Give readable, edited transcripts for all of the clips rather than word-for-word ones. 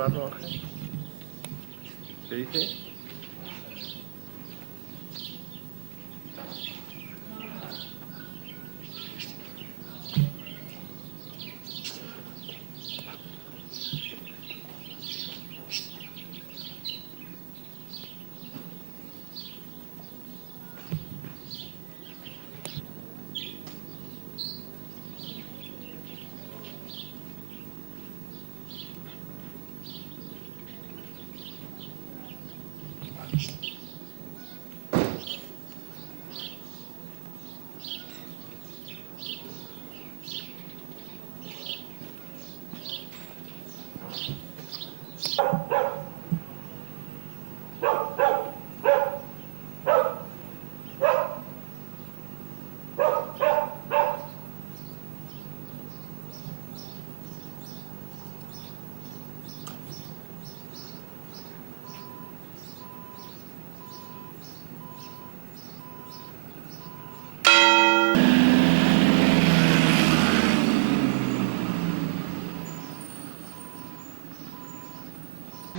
probarlo, Ángel? ¿Qué dice?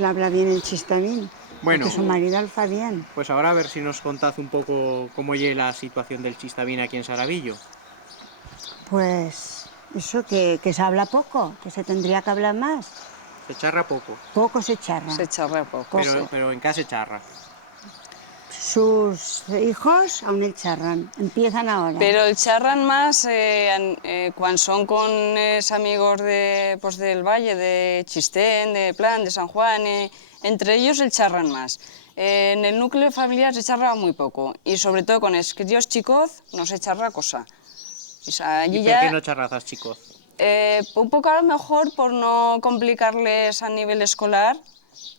Habla bien el chistavín, Bueno, porque su marido alfa bien. pues ahora a ver si nos contad un poco cómo lleva la situación del chistavín aquí en Saravillo. Pues eso, que se habla poco, que se tendría que hablar más. Se charra poco, Poco se charra. Se charra poco, sí. pero en casa se charra. Sus hijos aún el charran, empiezan ahora. Pero el charran más cuando son con amigos pues, del Valle, de Chistén, de Plan, de San Juan, entre ellos el charran más. En el núcleo familiar se charra muy poco y sobre todo con los críos chicos no se charra cosa. O sea, allí ¿Y por ya, qué no charrazas, chicos? un poco a lo mejor por no complicarles a nivel escolar.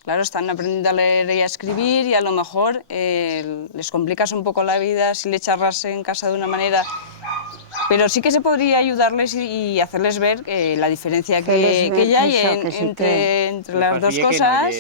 Claro, están aprendiendo a leer y a escribir y a lo mejor les complicas un poco la vida si le charras en casa de una manera. Pero sí que se podría ayudarles y hacerles ver la diferencia que ya hay entre las dos cosas.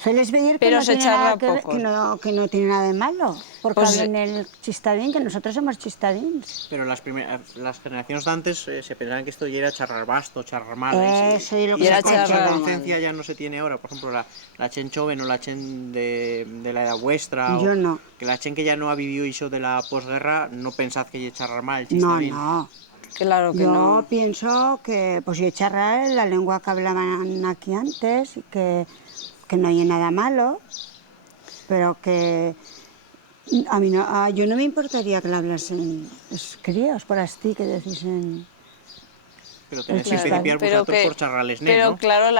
Sueles ver que Pero no se tiene charra nada que ver, poco. que no tiene nada de malo, porque Pues, hablen el chistavín, que nosotros somos chistavins. Pero las generaciones de antes se pensaban que esto ya era charrar basto, charrar mal. Eso y lo Y que era se Esa charrar mal. conciencia ya no se tiene ahora. Por ejemplo, la chen joven o la chen de la edad vuestra. Yo no. Que la chen que ya no ha vivido eso de la posguerra, no pensad que ya charrar mal, No, chistavín. no. Claro que Yo no. pienso que, pues yo charrar la lengua que hablaban aquí antes, y que no hay nada malo, pero que a mí no, yo no me importaría que la hablasen los críos, por así que decís en... Pero tenéis que Claro, principiar vosotros por charrarles, pero ¿no? claro,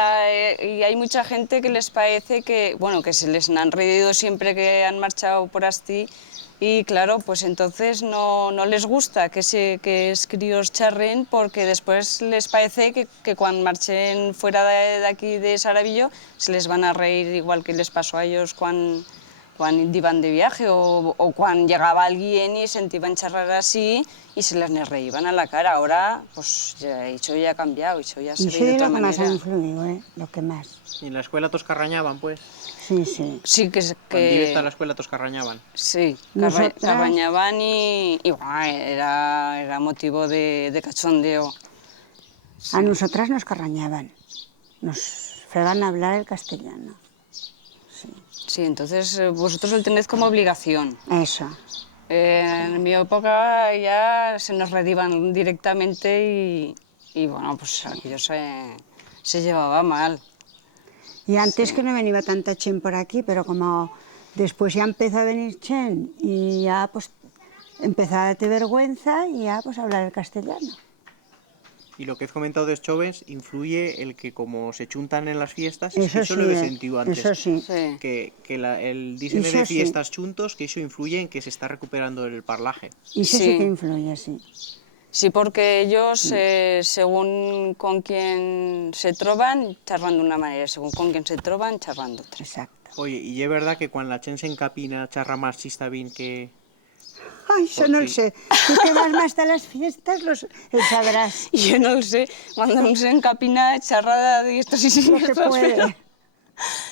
y hay mucha gente que les parece que, bueno, que se les han reído siempre que han marchado por Asti y claro, pues entonces no les gusta que es críos charren porque después les parece que cuando marchen fuera de aquí de Saravillo se les van a reír igual que les pasó a ellos cuando iban de viaje o cuando llegaba alguien y sentían charrar así y se les reíban a la cara. Ahora, pues ya, eso ya ha cambiado, eso ya se Y ve eso de es otra lo que más ha manera. influido, lo que más. Y en la escuela tos carrañaban, pues. Sí, sí. Sí, Cuando ibas a la escuela tos carrañaban. sí, Nosotras- carrañaban y bueno, era motivo de cachondeo. A nosotras nos carrañaban, nos feban hablar el castellano. Sí, entonces vosotros lo tenéis como obligación. Eso. En mi época ya se nos rediban directamente y bueno, pues aquello se llevaba mal. Y antes que no venía tanta chen por aquí, pero como después ya empezó a venir chen y ya pues empezó a darte vergüenza y ya pues hablar el castellano. Y lo que he comentado de los jóvenes influye el que como se chuntan en las fiestas, Eso es que eso sí, lo he sentido antes. eso sí. Sí. Que el diseño Eso de sí. fiestas chuntos, que eso influye en que se está recuperando el parlaje. Y eso sí Sí. que influye, sí. Sí, porque ellos, según con quién se troban, charlan de una manera, según con quién se troban, charlan de otra. Exacto. Oye, y es verdad que cuando la chen se encapina, charra más chistavín que... Ay, eso Pues no sí. lo sé. Tú que vas más a las fiestas, lo sabrás. Yo no lo sé, cuando uno se encapina, charrada de estos y Lo que siniestros, puede.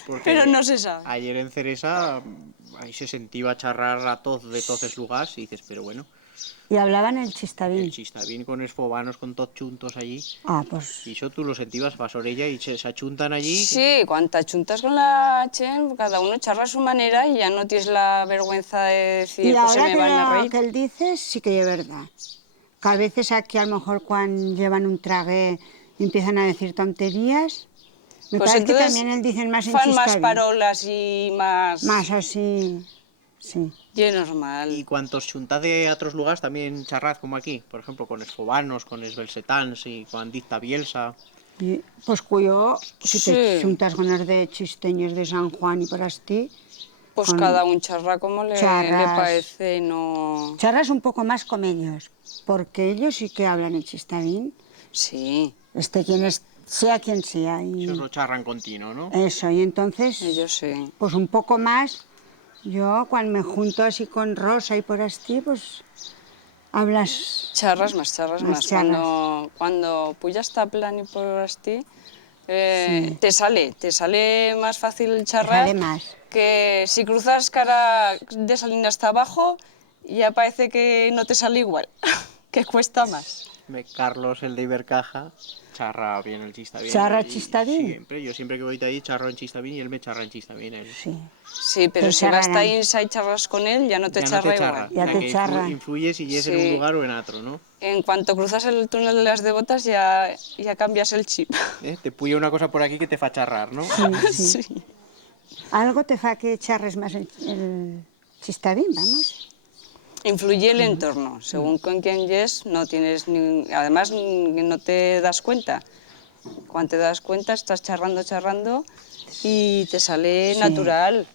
Porque pero no se sabe. ayer en Ceresa, ahí se sentía charrar a todos de todos los lugares y dices, pero bueno, Y hablaban el El chistavín. chistavín con els fobanos, con tots juntos allí. Ah, pues Y eso tú lo sentías, vas orella y se achuntan allí. Sí, cuando te achuntas con la Chen, cada uno charla a su manera y ya no tienes la vergüenza de decir, y pues se ahora me van a que, reír. que él dice, sí que es verdad. Que a veces aquí a lo mejor cuando llevan un tragué empiezan a decir tonterías. Me Pues parece que entonces también él dicen más en fan más chistavín. parolas y más... Más así, sí. Y es normal. Y cuantos chuntad de otros lugares también charrad como aquí. Por ejemplo, con els fobanos, con els belsetans y con dicta Bielsa. Y, pues cuyo, si te Sí. juntas con los de chisteños de San Juan y por así, Pues con- cada un charra como le charras. parece y no... charlas un poco más con ellos, porque ellos sí que hablan el chistavín, Sí, sea quien sea. Ellos lo charran continuo, ¿no? Eso, y entonces, ellos sí. pues un poco más, yo cuando me junto así con Rosa y por así, pues hablas... Charras más, charras Más más. charras. Cuando pujas taplan y por así, te sale más fácil el charrar sale más. que si cruzas cara de Salina hasta abajo, ya parece que no te sale igual, que cuesta más. Carlos, el de Ibercaja, charra bien el chistavín. ¿Charra Y chistavín? Siempre, yo siempre que voy de ahí charro en chistavín y él me charra en chistavín. Él. Sí. Sí, pero Te si vas charrarán. ahí y charras con él, ya no te Ya charra no te charra. igual. Ya O sea, te que charra. influye si es en un Sí. lugar o en otro, ¿no? En cuanto cruzas el túnel de las devotas, ya cambias el chip. Te puya una cosa por aquí que te fa charrar, ¿no? Sí. Algo te fa que charres más el chistavín, vamos. Influye el entorno. Según con quién yes, no tienes además no te das cuenta. Cuando te das cuenta estás charrando y te sale Sí. natural.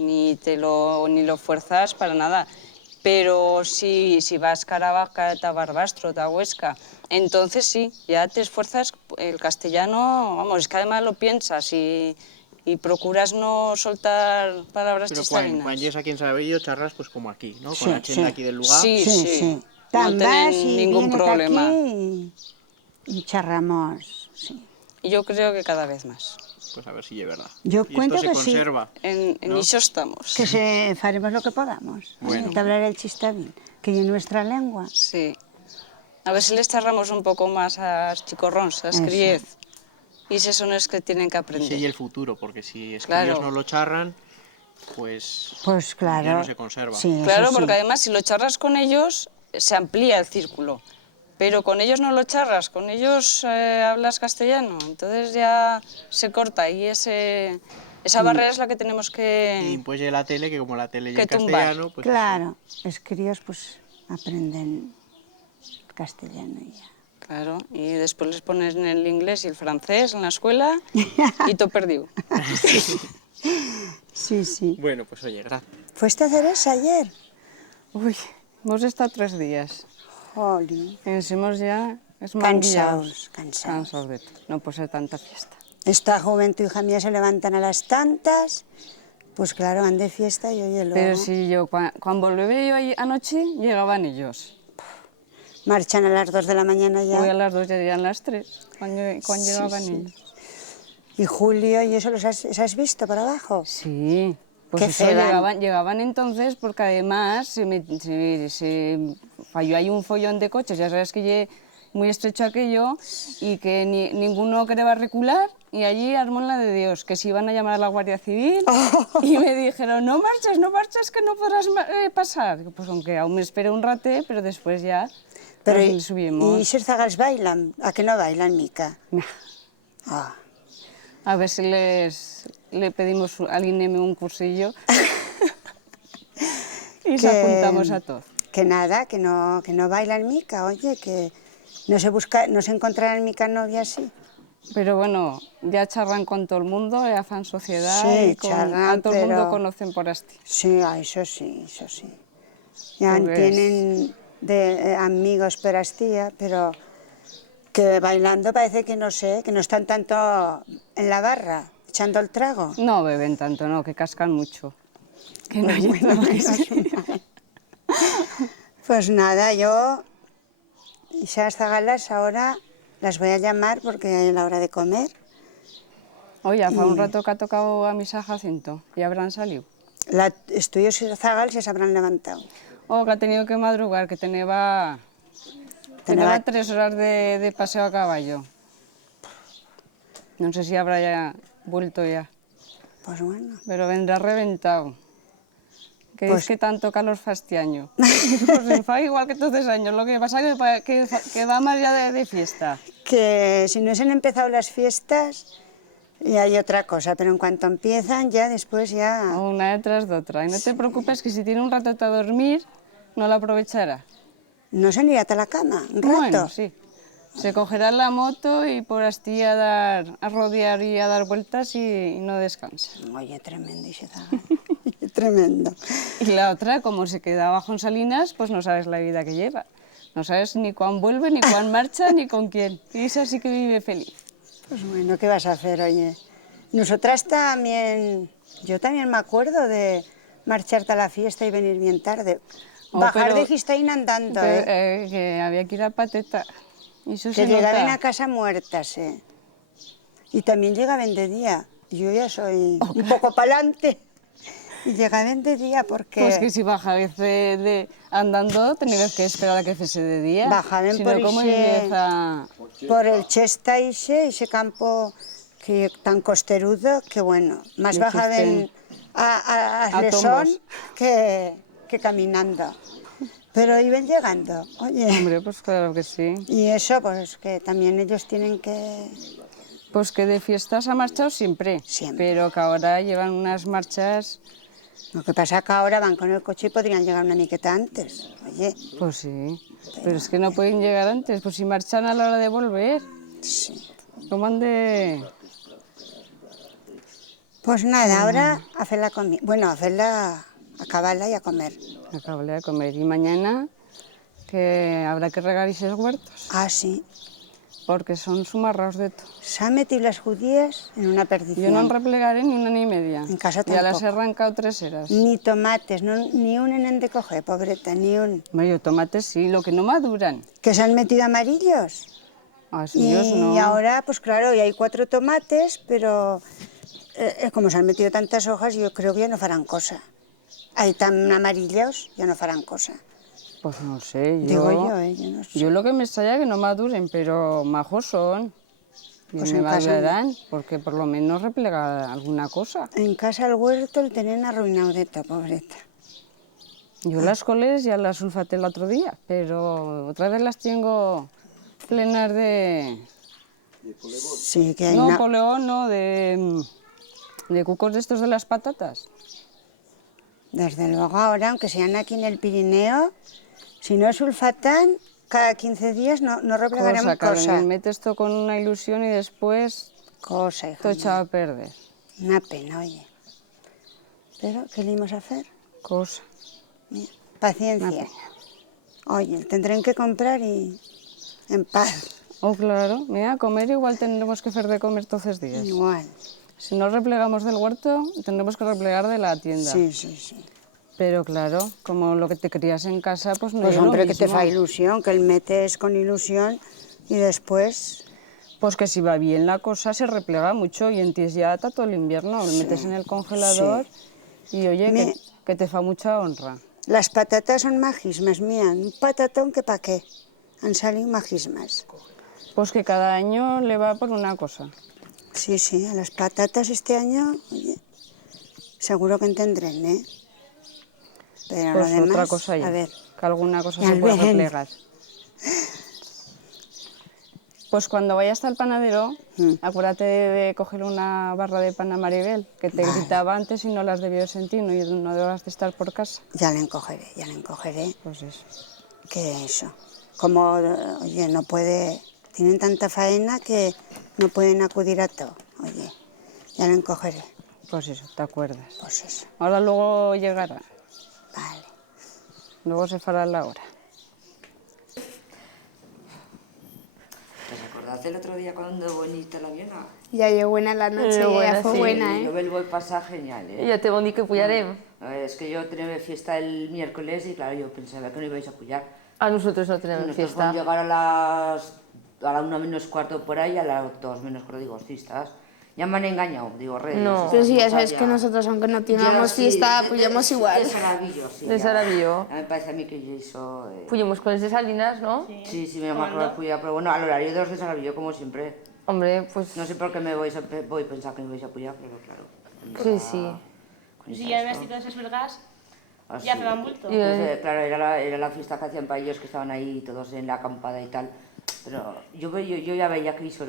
Ni lo fuerzas para nada. Pero si vas Caravaca, a Barbastro, a Huesca, entonces sí, ya te esfuerzas. El castellano, vamos, es que además lo piensas y procuras no soltar palabras Pero chistavinas. cuando llegas aquí en Sabadell charras pues como aquí, ¿no? Sí, Con la chenda sí. aquí del lugar. Sí, Sí, sí. sí. No Tan tienen vas y ningún vienes problema. aquí y charramos, sí. Y yo creo que cada vez más. Pues a ver si es verdad. Yo y cuento esto se que sí. conserva. En ¿No? eso estamos. Que faremos lo que podamos. Bueno. De hablar el chistavín, que en nuestra lengua. Sí. A ver si les charramos un poco más a los chicorrons, a los Eso. criez. Y esos son los que tienen que Ese y aprender. el futuro, porque si es que Claro. ellos no lo charran, pues Pues claro. ya no se conserva. Sí, eso Claro, sí. porque además si lo charras con ellos, se amplía el círculo. Pero con ellos no lo charras, con ellos hablas castellano. Entonces ya se corta y esa barrera es la que tenemos Y que... después llega la tele, que como la tele ya Que en tumbar. castellano, pues Claro, los críos pues aprenden castellano y ya. Claro, y después les pones en el inglés y el francés en la escuela y todo perdido. Sí, sí. Bueno, pues oye, gracias. ¿Fuiste a hacer eso ayer? Uy, hemos estado 3 días. Jolín. Pensemos ya... Es Cansados. Cansados de todo. No puede ser tanta fiesta. Esta juventud, hija mía, se levantan a las tantas, pues claro, van de fiesta y oye, luego Pero si yo, cuando volví yo ahí anoche, llegaban ellos. marchan a las 2 de la mañana ya. Hoy a las 2 ya eran las 3, cuando llegaban sí. ellos. Y Julio, ¿y eso los has visto por abajo? Sí, pues Qué eso, fe dan. llegaban entonces porque además se falló ahí un follón de coches, ya sabes que lle muy estrecho aquello y que ninguno quería recular y allí armó la de Dios, que se iban a llamar a la Guardia Civil y me dijeron, no marches que no podrás pasar. Digo, pues aunque aún me espero un rate, pero después ya Pero nos subimos. ¿y esos zagals bailan? ¿A que no bailan, Mica? Nah. Ah. A ver si le pedimos a Ineme un cursillo y se apuntamos a todos. Que nada, que no bailan Mica, oye, que no se encontrarán Mica novia así. Pero bueno, ya charran con todo el mundo, ya fan sociedad Sí, y charran, a todo el mundo pero- conocen por Asti. Sí, eso sí, eso sí. Ya Pues- tienen amigos per astía, pero que bailando parece que no sé, que no están tanto en la barra, echando el trago. No beben tanto, no, que cascan mucho. Que no llega lo que sí. Pues nada, yo esas zagalas ahora las voy a llamar porque es la hora de comer. Oye, hace un rato que ha tocado a misa Jacinto y habrán salido. Estudios y zagals ya se habrán levantado. O que ha tenido que madrugar, que tenía Teneba 3 horas de paseo a caballo. No sé si habrá ya vuelto ya, Pues bueno. pero vendrá reventado. Que Pues- es que tanto calor fa este año. Pues se fa igual que todos los años, lo que pasa es que va más ya de fiesta. Que si no se han empezado las fiestas, ya hay otra cosa, pero en cuanto empiezan, ya después ya... Una detrás de otra. Y no te preocupes que si tiene un rato a dormir, no la aprovechará. ¿No se han ido a la cama un rato? Bueno, sí. Se cogerá la moto y por así a rodear y a dar vueltas y no descansa. Oye, tremendo, Ixezaga. Tremendo. Y la otra, como se queda abajo en Salinas, pues no sabes la vida que lleva. No sabes ni cuándo vuelve, ni cuándo marcha, ni con quién. Y esa sí que vive feliz. Pues bueno, ¿qué vas a hacer, oye? Nosotras también... Yo también me acuerdo de marcharte a la fiesta y venir bien tarde. Bajar pero- de Gistaín andando, Pero, ¿eh? que había que ir a pateta. Y eso Que se llegaban nota. a casa muertas, ¿eh? Y también llegaban de día. Yo ya soy un poco pa'lante. Y llegaban de día porque... Pues que si bajabas andando, tenías que esperar a que fuese de día. Bajaban Si por no, ¿cómo ixe- irías a...? por el Chesta ese campo que tan costerudo, que bueno, más Me bajaban chisten. a A Lesón tombos. que caminando. Pero iban llegando, oye. Hombre, pues claro que sí. Y eso, pues que también ellos tienen que... Pues que de fiestas ha marchado siempre. Siempre. Pero que ahora llevan unas marchas... Lo que pasa es que ahora van con el coche y podrían llegar una miqueta antes, oye. Pues sí. Pero es que no pueden llegar antes. Pues si marchan a la hora de volver. Sí. ¿Cómo han de...? Pues nada, ahora a hacer la comida. Bueno, a hacerla, acabarla y a comer. Acabo de comer. Y mañana que habrá que regar esos huertos. Ah, sí. Porque son sumarraos de todo. Se han metido las judías en una perdición. Yo no replegaré ni una ni media. En casa Ya las tampoco. he arrancado 3 eras. Ni tomates, ni un en de coger, pobreta, ni un. Hombre, yo tomates sí, lo que no maduran. Que se han metido amarillos. Así Y, Dios no. ahora, pues claro, y hay 4 tomates, pero como se han metido tantas hojas, yo creo que ya no farán cosa. Hay tan amarillos, ya no farán cosa. Pues no sé, yo... Digo yo no sé. Yo lo que me extraña es que no maduren, pero majos son. Y Pues me en casa no. madurarán, porque por lo menos replega alguna cosa. En casa el huerto el tienen arruinado de todo, pobreta. Yo las coles ya las sulfaté el otro día, pero otra vez las tengo plenas de... Sí, que hay No, una... poleo, no, de cucos de estos de las patatas. Desde luego ahora, aunque sean aquí en el Pirineo, si no sulfatan, cada 15 días no replegaremos Cosa, cosa. que metes esto con una ilusión y después Cosa, hija todo mía. echado a perder. Una pena, oye. Pero, ¿qué le íbamos a hacer? Cosa. Mira, paciencia. Oye, tendrán que comprar y en paz. Oh, claro, mira, comer igual tendremos que hacer de comer todos los días. Igual. Si no replegamos del huerto, tendremos que replegar de la tienda. Sí, sí, sí. Pero claro, como lo que te crías en casa, pues no Pues es lo hombre, que te mismo. fa ilusión, que el metes con ilusión y después... Pues que si va bien la cosa se replega mucho y en ti ya está todo el invierno. Lo metes en el congelador y oye, que te fa mucha honra. Las patatas son magismas, mía. Un patatón que pa' qué. Han salido magismas. Pues que cada año le va por una cosa. Sí, sí, a las patatas este año, oye, seguro que tendrán, ¿eh? Pero Pues lo demás, otra cosa ya, a ver, que alguna cosa Ya se puede ven. replegar. Pues cuando vayas al panadero, acuérdate de coger una barra de pan a Maribel, que te gritaba antes y no las debió sentir, no debas de estar por casa. ya le encogeré, Pues eso. que eso. Como, oye, no puede, tienen tanta faena que no pueden acudir a todo, oye, ya le encogeré, Pues eso, te acuerdas. pues eso, Ahora luego llegará, vale. luego se fará la hora. ¿Os acordás el otro día cuando bonita la Viena? Ja llevo buena la noche, buena, ja fue sí. buena, Yo ¿eh? el voy pasar genial, ¿eh? Ya te voy que pujarem. Es que yo tenía fiesta el miércoles y claro, yo pensaba que no ibais a pullar. A nosotros no tenemos Nosotros fiesta. vamos a llegar a la 1 menos cuarto por ahí, a las 2 menos cuarto, digo, hostia, estás. Ya me han engañado, digo, redes. No. esas Pero sí, ya cosas sabes que nosotros, aunque no tengamos Ya, sí, fiesta, de- apoyamos de- igual. De Saravillo, sí. De ya. Saravillo. Me parece a mí que yo hizo... Fuimos con los de Salinas, ¿no? Sí, me acuerdo de Puya, pero bueno, al horario de los de Saravillo, como siempre. Hombre, pues No sé por qué me voy a pensar que me vais a apoyar, pero claro. sí, sí. Con Si esa ya esto. ves todas esas belgas, Así. ya se van vuelto. Y- Entonces, claro, era la fiesta que hacían para ellos, que estaban ahí todos en la acampada y tal. Pero yo ya veía que hizo,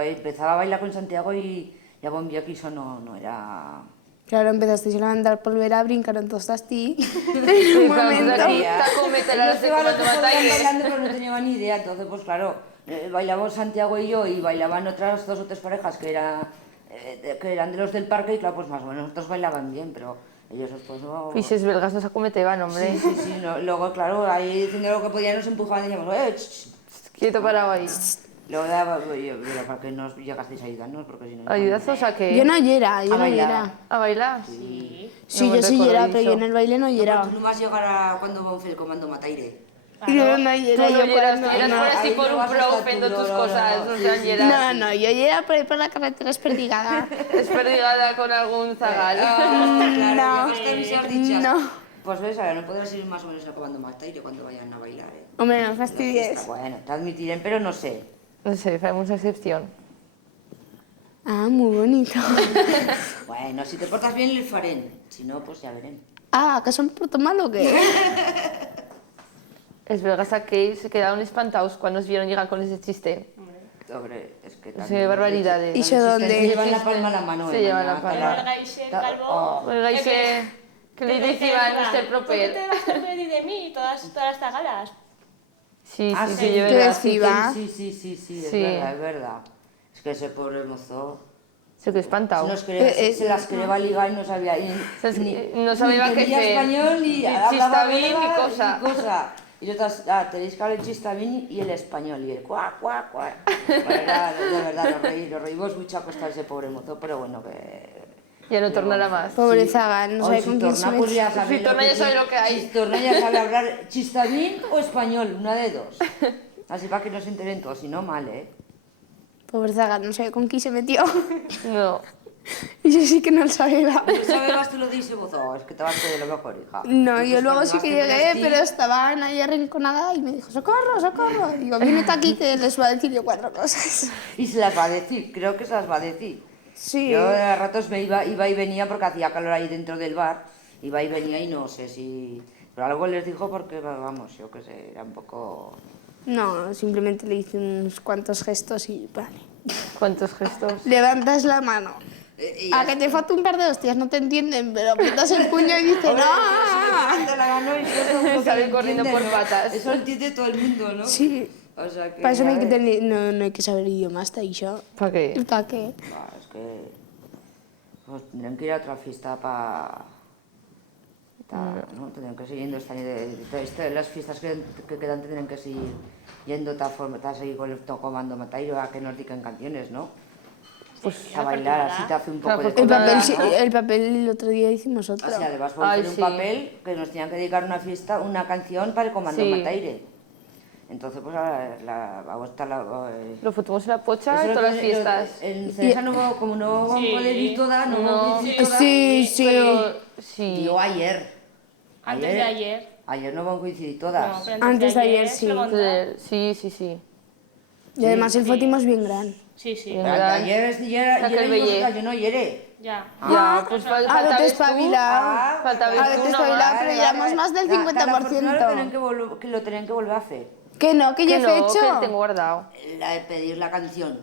empezaba a bailar con Santiago y ya veía que hizo no era... Claro, empezasteis a levantar polvera, brincaron todos así. Sí, Un claro, momento. entonces aquí taco metal a Yo los de estaba Comando los que estaban Bataille. bailando, pero no tenía ni idea. Entonces, pues claro, bailamos Santiago y yo y bailaban otras 2 o 3 parejas que eran de los del parque y claro, pues más o menos nosotros bailaban bien, pero ellos después no... Fiches belgas nos acometeban, hombre. Sí, no, luego claro, ahí diciendo lo que podían nos empujaban y decíamos, Quieto parado ahí. Luego daba, pero para que nos llegasteis a ayudarnos, porque si no... ¿Ayudazos a qué? Yo no era, yo A no bailar. era. ¿A bailar? Sí. Sí, No yo me sí recuerdo era, de pero yo eso. en el baile no era. Tú no vas a llegar a cuando va el comando Mataire. Yo no Tú era, no yo llegas, cuando... tú llegas no. por así ahí por no un vas pro hasta haciendo tú, tus no, cosas, no, no sí, sean sí. llenas. No, yo era por ahí por la carretera desperdigada. Desperdigada con algún zagal. Claro, llegaste a mis dichas. No. Pues ves, ahora no podrás ir más o menos al comando Mataire cuando vayan a bailar, ¿eh? Hombre, no La fiesta, fastidies. bueno, te admitiré, pero no sé. No sé, faremos excepción. Ah, muy bonito. Bueno, si te portas bien, les farén. Si no, pues ya verán. Ah, ¿acaso me porto mal o qué? Els belgas aquells se quedaron espantados cuando nos vieron llegar con ese chiste. Hombre, es que Sí, barbaridades. ¿Y eso dónde? Se llevan la palma a la mano. Se llevan la mañana, palma. El Gaisel, Ta- Calvo. oh. Oiga, y que le decían Mr. ¿Por qué te Proper. vas a sorprender de mí todas estas galas? Sí, Ah, sí, sí, sí, yo ¿Qué verdad. decía? Sí, Sí. es verdad. Es que ese pobre mozo Se quedó espantado. se las quería ligar y no sabía No sabía qué entendía hacer. español ni Ni hablaba chistavín, ni belga, cosa. Y nosotras, tenéis que hablar el chistavín y el español y el cuac. Bueno, era, de verdad, nos reímos mucho a costa de ese pobre mozo, pero bueno, que... Ya no tornará más. Pobre Zagal, no Hoy sabe si con quién se torna, pues mete. ya sabe Si torna, ya sabe lo que hay. Si torna ya sabe hablar chistavín o español, una de dos. Así para que no se enteren todos, si no mal, ¿eh? Pobre Zagal, no sabe con quién se metió. No. Y yo sí que no lo sabía. ¿Tú sabes tú lo dices vos? Oh, es que te vas de lo mejor, hija. No, yo Pues luego cuando sí que vas a llegué, vestir- pero estaba ahí arrinconada y me dijo, ¡socorro, socorro! Digo, vínete aquí que les voy a decir yo 4 cosas. Y se las va a decir, creo que se las va a decir. Sí. Yo a ratos me iba y venía porque hacía calor ahí dentro del bar. Iba y venía y no sé si... Pero algo les dijo porque, vamos, yo qué sé, era un poco... No, simplemente le hice unos cuantos gestos y vale. ¿Cuántos gestos? Levantas la mano. y A que te falta un par de hostias, no te entienden, pero aprietas el puño y dices, Hombre, ¡no! te la ganó y eso es lo que Sale lo corriendo entiende, por ¿no? patas. Eso lo entiende todo el mundo, ¿no? Sí. O sea que... Para eso no a hay que, ver. no hay que saber idiomas, Taisha. ¿Para qué? ¿Para qué? Es que... Pues tendrán que ir a otra fiesta para... ¿no? Tendrán que seguir yendo las fiestas que quedan tendrán que seguir yendo de tal forma, a seguir con el comando Matairo a que nos digan canciones, ¿no? Pues a bailar, así te hace un poco de... Claro, El papel el otro día hicimos otro. Así, además, por Ay, hacer sí. un papel que nos tenían que dedicar una fiesta, una canción para el comando Sí. Mataire. Entonces, pues ahora vamos a estar Lo fuimos en la pocha eso y lo todas las tiene- fiestas. En Cereza no, como no Sí. puede ir toda, no No. puede ir toda. Sí, sí. Pero sí. Digo ayer. Antes de ayer. Ayer no van a coincidir No, todas. pero Antes de ayer, se sí. lo mandó. Sí, sí, sí. Y además el fotimos bien gran. Sí, sí, Bien. Pero ayer es Saca el ayer bellé. yo no hiere. ya. Ya, pues Ahora falta te ves tú. espabilado. Falta ves Ahora tú te una espabilado, más. pero llevamos más del 50%. Que lo tienen que volver a hacer. Que no, que ya Que he no, que hecho. lo tengo guardado. La de pedir la canción.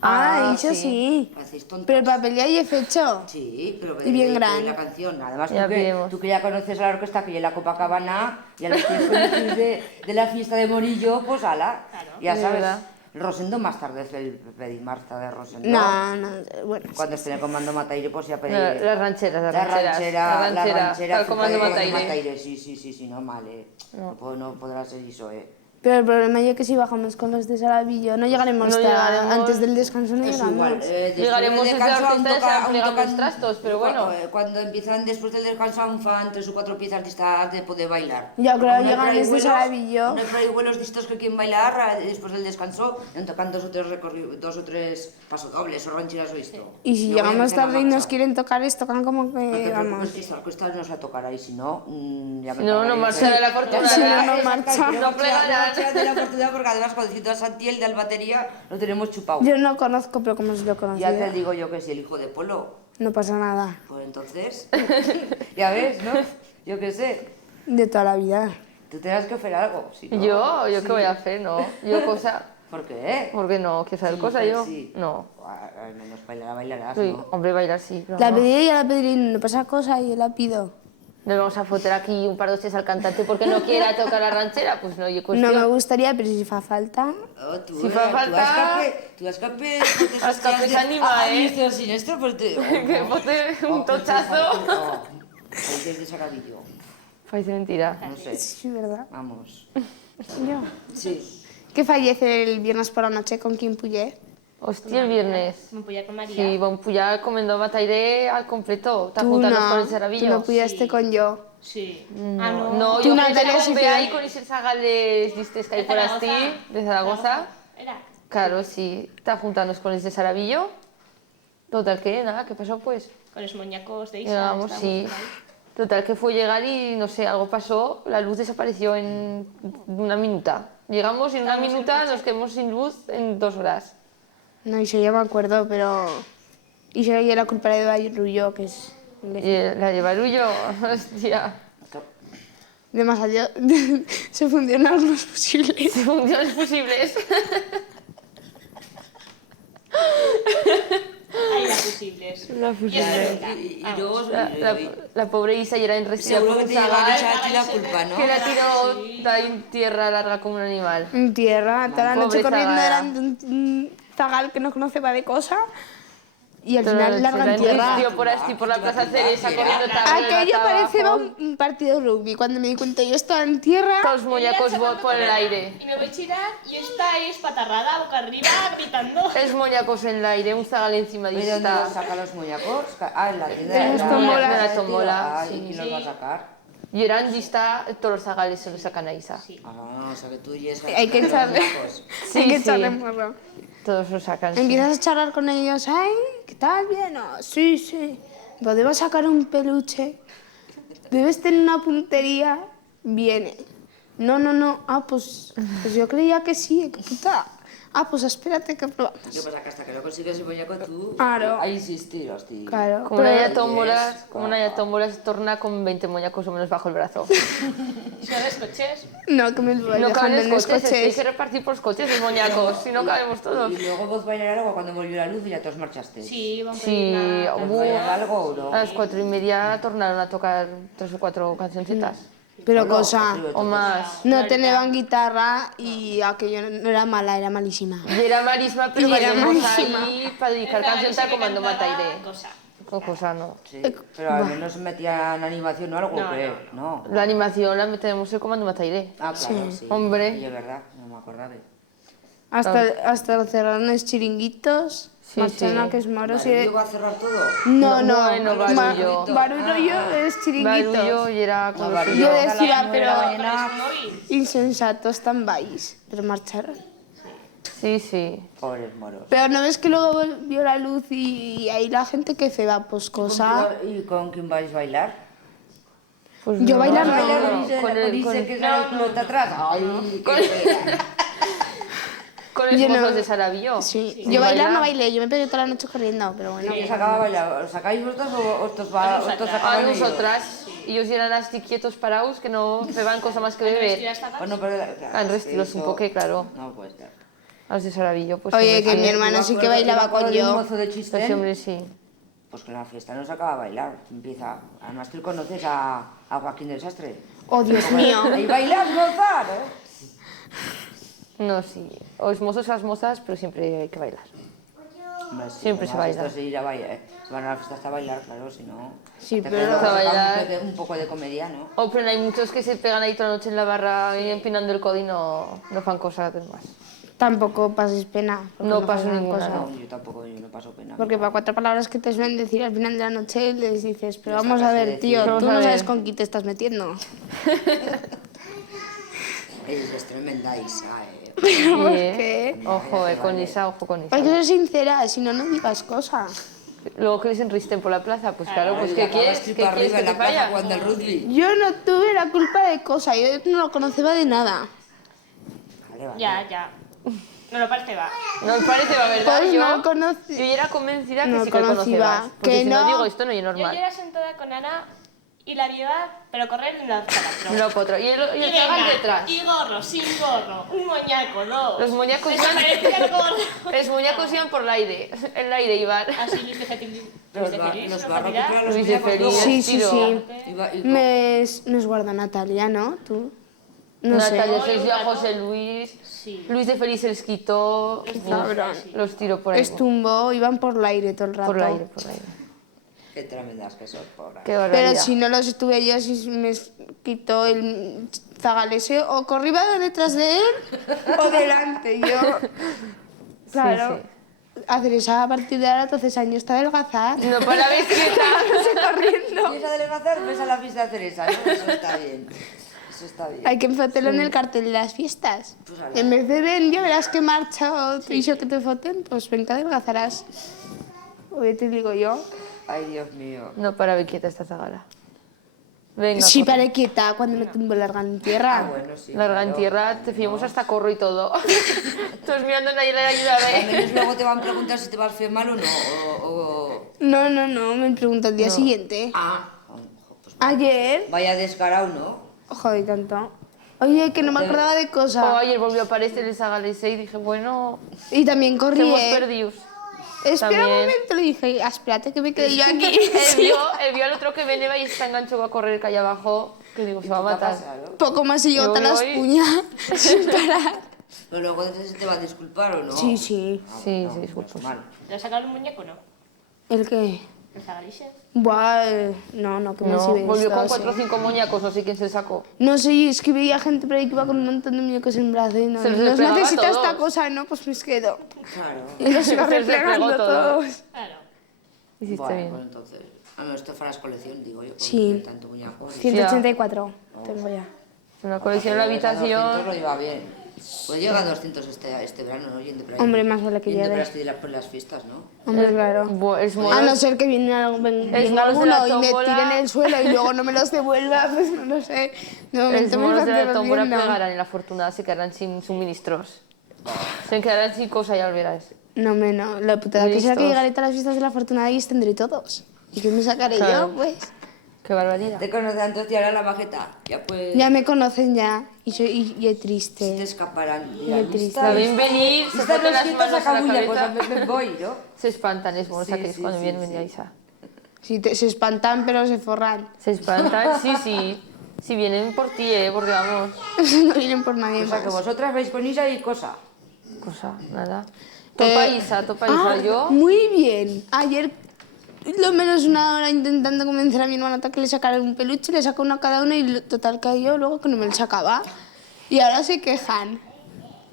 Ah, Ah, eso sí. Hacéis tontos. Pero el papel ya he hecho. Sí, pero Y bien pedir gran. la canción. Además, Ya tú que, veremos. tú que ya conoces a la orquesta, que ya la Copacabana, y a los que conocéis de la fiesta de Morillo, pues ala. Ya De sabes. verdad. Rosendo más tarde es el pedir más tarde Rosendo. No, bueno. Cuando esté en el comando Mataire, pues ya pedir. Las rancheras, las La rancheras. ranchera, La ranchera, el comando comando Mataire. Sí, no mal, no podrá ser eso, Pero el problema es que si bajamos con los de Saravillo no llegaremos No hasta llegaremos. antes del descanso, no Es llegamos. igual. Llegaremos desde la orquesta y se plegamos los trastos, pero bueno. Cuando empiezan después del descanso aún fan 3 o 4 piezas de poder bailar. Ya, claro, Como llegan hay desde vuelos, Saravillo. No hay vuelos de estos que quieren bailar después del descanso, y tocan 2 o 3 pasodobles o rancheras o esto. Y si Luego ya llegamos empiezan a tarde y nos marchar. quieren tocar, tocan como No te que preocupes, vamos. que esta orquesta nos va a tocar ahí, si no, ya me Si no, no pagaré. marchará la fortuna. Si no, no marcha. No plegarán. de la oportunidad, porque además cuando cito a Santiel de la batería lo tenemos chupado. Yo no conozco, pero como si lo Ya te conociera, digo yo que si el hijo de Polo, no pasa nada. pues entonces, ya ves, ¿no? Yo qué sé, De toda la vida. tú tendrás que hacer algo. Si no, Yo sí. qué voy a hacer, no. Yo cosa... ¿Por qué? ¿Por qué no? ¿Quieres saber Sí, cosa pues yo? sí. No. Al menos bailarás, Sí, ¿no? hombre, bailar sí. pero La no. pediré y a la pediré, no pasa cosa, y yo la pido. Nos vamos a foter aquí un par de hostias al cantante porque no quiera tocar la ranchera, pues no, yo No cuestión. me gustaría, pero si fa falta... Oh, tú, Si fa falta- Tú escape, A escape se anima, ¿eh? Esto sinestro, pues te... Que bote un tochazo. Desde Saravillo, Parece mentira. no sé, Sí, ¿verdad? vamos. Yo. Sí. Que fallece el viernes por la noche con quien pullé. Hostia, el viernes. Me pujar con María. Sí, vam pujar comiendo bataire al completo. Te Tú juntarnos con el no, tú Saravillo. no pullaste con yo. Sí. No, Tú yo no pensé tenés con idea. ahí con esos zagales listes que hay De por Zaragoza. así, de Zaragoza. Era. Claro, sí. Te juntarnos con el de Saravillo. Total que nada, ¿qué pasó pues? Con los moñacos de Isa. Llegamos, estábamos sí. por ahí. Total que fue llegar y no sé, algo pasó, la luz desapareció en una minuta. Llegamos y en una Estábamos en minuta coche. nos quedamos sin luz en 2 horas. No, y eso ya me acuerdo, pero... Y eso ya la culpa de Barullo, que es... Y la de Barullo, hostia, Demasiado... Se funcionaron los fusibles. se fundió los fusibles. Hay las fusibles. La Y es fusible. bonita. Y Vamos. luego... La pobre Isa ya era enrestida Seguro por que un te llevarás zagal a ti la culpa, ¿no? que la tiró ahí en tierra larga como un animal. En tierra, toda la noche Pobre corriendo zagala. delante de un zagal que no conoce va de cosa. Y al Toda la final noche larga la en tierra. enrestió por así, por la plaza Ceresa, corriendo Aquello parecía abajo. un partido de rugby. Cuando me di cuenta yo estaba en tierra... Todos los muñecos por el aire. Y me voy a tirar y esta es patarrada, boca arriba, gritando. Es muñecos en el aire, un zagal encima de ¿Y de dónde esta. los saca los muñecos? Ah, en la tienda De las tómbolas. De la tómbola, Ay, sí. ¿quién los va a sacar? Y eran está todos los zagales se los sacan a Isa. Ah, o sea que tú y esa... Hay que echarle... Sí, Hay que sí. echarle morro. Todos los sacan. sí. Empiezas a charlar con ellos. Ay, ¿qué tal? Bien. "Oh, sí, sí. ¿Podemos sacar un peluche? ¿Debes tener una puntería? Viene. No, no, no. Ah, pues yo creía que sí. ¿Qué puta? Ah, pues espérate que probamos. ¿Qué pasa? Que hasta que no consigues el muñeco tú... Claro. A insistir, hostia. Claro. Como no pero- haya tómbolas, como no haya tómbolas, torna con 20 muñecos o menos bajo el brazo. Y si no ves coches. No, que me lo No dejan caben en los los coches, es que hay que coches. repartir por los coches los muñecos, si no cabemos todos. Y luego vos bailar algo cuando volvió la luz y ya todos marchaste. Sí, vamos a Sí, pedir una- ¿Vos bailar algo o no? A las 4:30 tornaron a tocar 3 o 4 cancioncitas. Pero ¿O no? cosa, O más. no tenían guitarra y aquello no era mala, era malísima. Y era marisma, pero Y era bailamos malísima. ahí para dedicar Esta canciones noche que como Ando cantaba Mataire. cosa. O cosa no. Sí, pero al menos metían animación o algo, No, ¿qué? No. La animación la metemos el comando Mataire. Ah, claro, sí. Hombre. Sí, es verdad, no me acordaba. Hasta cerraron los chiringuitos, Sí, marcharon sí. a que es moros y... ¿Barullo va a cerrar todo? No, no, Bueno, Barullo. Barullo es chiringuitos. Barullo y era con No, los Barullo. Yo A las decía, 9 de la pero mañana. insensatos tan vais, pero marcharon. Sí, sí. Pobres moros. Pero no ves que luego volvió la luz y ahí la gente que se va, pues cosa... ¿Y con quién vais a bailar? Pues Yo no, bailar ¿Vas a no. bailar con Con el- Ise con- que sale el culote atrás? Ay, qué Con los Yo no- mozos de Saravillo. Sí, yo bailar no bailé, yo me pegué toda la noche corriendo, pero bueno. ¿Quién sacaba a bailar? ¿Os sacáis vosotros o estos A sacaban ellos? nosotras. Ellos eran así quietos parados que no beban cosa más que Vestidas beber. tapas. Bueno, pero... Han restilos un poco, claro. No puede ser. A los de Saravillo, pues Oye, hombre, que sí. mi hermano sí que bailaba con Un yo. mozo de Pues sí, chiste, hombre, sí. pues que en la fiesta no sacaba a bailar. Empieza. Además, tú conoces a Joaquín del Sastre. Oh, Dios mío. Ahí bailas, gozar, ¿eh? No, sí. Os mozos a las mozas, pero siempre hay que bailar. Hombre, sí, Siempre van se a la baila. fiesta, ir a bailar, se van a la fiesta hasta a bailar, claro, si no... Sí, te pero queda a bailar. un poco de comedia, ¿no? O, pero hay muchos que se pegan ahí toda la noche en la barra y empinando el codo y no fan cosas más. tampoco pases pena. porque No pasa paso gran ninguna, cosa. no. No, yo tampoco, yo no paso pena. Porque no. para 4 palabras que te suelen decir al final de la noche les dices, pero Ya vamos a sabes qué ver, decir. tío, Vamos tú a no ver. sabes con quién te estás metiendo. Es tremenda Isa, Sí, ¿Por qué? Ojo, con Isa, ojo con Isa. Hay que ser sincera, si no, no digas cosas. Luego que les enristen por la plaza, pues claro, pues Ay, ¿qué la quieres? acabas ¿Qué tripa quieres arriba que en te la plaza falla? jugando al rugby. Yo no tuve la culpa de cosa, yo no lo conocía de nada. Vale, vale. Ya. No lo parece, va. No me parece, la verdad, Pues yo, no conocí- yo era convencida que no sí que conocía, conocías. Porque que si no no. digo esto no es Yo normal. era sentada con Ana y la lleva, pero correr en la zapato. No, potro. Y el Y chaval venga, detrás. y gorro, sin gorro, un moñaco, dos. Los muñecos Desaparecía el gorro. Los muñecos iban por el aire. En el aire iban. Así Luis de Feliz. Los barros que Luis de Feliz. Sí, sí, tiro. sí. Y Me guarda Natalia, ¿no? Tú. No Natalia sé. Sergio, José Luis. Sí. Luis de Feliz se les quitó. Cabrón. Los tiró por ahí. Estumbó, iban por el aire todo el rato. Por el aire, por el aire. Qué tremendas que son, pobres. Qué barbaridad. Pero si no los estuve yo, si me quitó el zagalese, o corría detrás de él o delante. Yo, claro, hacer esa a partir de ahora, entonces años está adelgazar. No para ver qué tal. corriendo. ¿Quieres adelgazar? Ves a la fiesta de Teresa, ¿no? Eso está bien. Eso está bien. Hay que meterlo en el cartel de las fiestas. Pues ala. En vez de ven, ya verás que marcha o y que te foten, pues ven que adelgazarás. Oye, te digo yo. Ay, Dios mío. No para ver quieta esta zagala. Venga, Sí, corre. para quieta cuando me tumbo larga en tierra. Ah, bueno, sí. Larga en claro. tierra, te fiamos hasta corro y todo. Todos mirando nadie le ayuda a Al ver. menos luego te van a preguntar si te vas a mal o no. No, me pregunto al día siguiente. Ah, pues Ayer, vaya descarado, ¿no? joder, tanto. Oye, que no me acordaba de O cosas. ayer volvió a aparecer el Sagalese y dije, bueno, Y también corrí, hemos ¿eh? perdido. Espera un También. momento, le dije, espérate que me quedé yo aquí. Él vio al otro que venía y está enganchado a correr calle abajo, que digo, se va a matar. Poco más y yo Yo te las voy- puñas sin parar. Pero luego entonces te va a disculpar o no. Sí, sí. Sí, sí, disculpa. Pues mal. ¿Le has sacado un muñeco no? ¿El qué? ¿El zagalixe? Buah, no, que me No, sirve volvió esto, con sí. 4 o 5 muñecos, no sé quién se sacó. No sé, es que veía gente por ahí que iba con un montón de muñecos en brazos y no, Se los no replegaba necesita todos. esta cosa, ¿no? Pues me quedo. Claro. Y los iba Se los replegó replegando todos. todos. Claro. Hiciste Bueno, bien. pues entonces. Ah, no, esto farás colección, digo yo. con Sí. Tanto muñeco. 184 tengo ya. Una colección en la 200 habitación. lo lleva bien. Pues llega a 200 este verano, ¿no? Yendo por ahí. Hombre, más vale que Yendo llegue. por las fiestas, ¿no? Hombre, claro. Es A mono. no ser que viene venga malos de la alguno y me tómbola. tire en el suelo y luego no me los devuelva, pues no lo sé. De Los momento me monos están de la tómbola devolviendo. plegarán y la fortuna se quedarán sin suministros. Se quedarán sin cosa, ya lo verás. No, no. La putada que será que Listos. llegaré a todas las fiestas de la fortuna y les tendré todos. ¿Y qué me sacaré Claro. yo, pues? Qué barbaridad. Te conoces entonces y ahora la bajeta. Ya pues. Ya me conocen ya y soy y es Te triste. escaparán. Qué Dirán, triste. La ven venir, se Estas ponen las rosquitas manos a en la cabulla, pues cabeza. me voy, ¿no? Se espantan, es bueno, Sí, que es sí, cuando sí, vienen sí. venía Isa. Sí, se espantan, pero se forran. Se espantan, sí, sí. Si vienen por ti, porque vamos, No vienen por nadie O sea, que más. vosotras veis con Isa y cosa. cosa, nada. Topa Isa, yo. Muy bien. Ayer, lo menos una hora intentando convencer a mi hermana que le sacara un peluche, le sacó uno a cada uno y total cayó luego que no me lo sacaba. Y ahora se quejan.